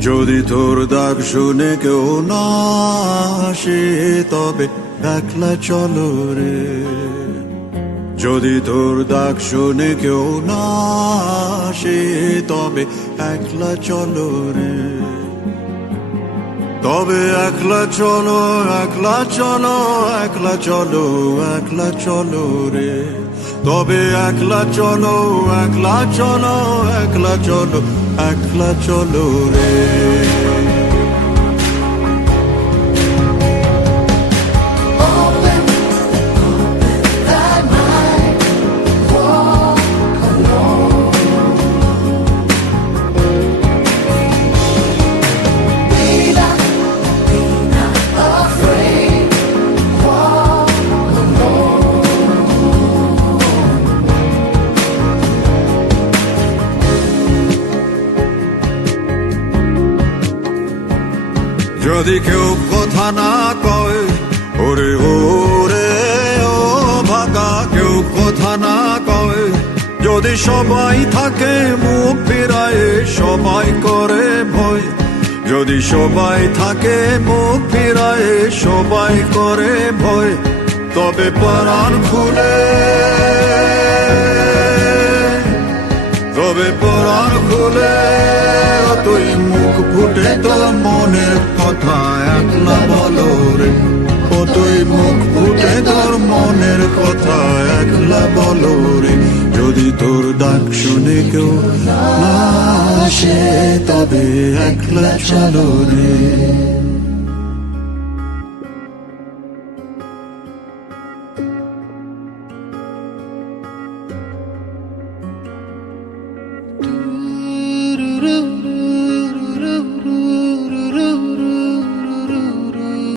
যদি তোর ডাক শুনে কেউ না আসে তবে একলা চলো রে। যদি তোর ডাক শুনে কেউ না আসে তবে একলা চলো রে। তবে একলা চলো, একলা চলো, একলা চলো, একলা চলো রে। তবে একলা চলো, একলা চলো, একলা চলো, একলা চলো রে। যদি কেউ কথা না কয়, ওরে ওরে ও ভাগা, কেউ কথা না কয়। যদি সবাই থাকে মুখ ফিরায়, সবাই করে ভয়। যদি সবাই থাকে মুখ ফিরায়, সবাই করে ভয়। তবে পরাণ খুলে, তবে পরাণ খুলে তুই মুখ ফুটে তোর মনের কথা একলা বলো রে। ও তুই মুখ ফুটে তোর মনের কথা একলা বলো রে। যদি তোর ডাক শুনে কেউ না আসে তবে একলা চলো রে।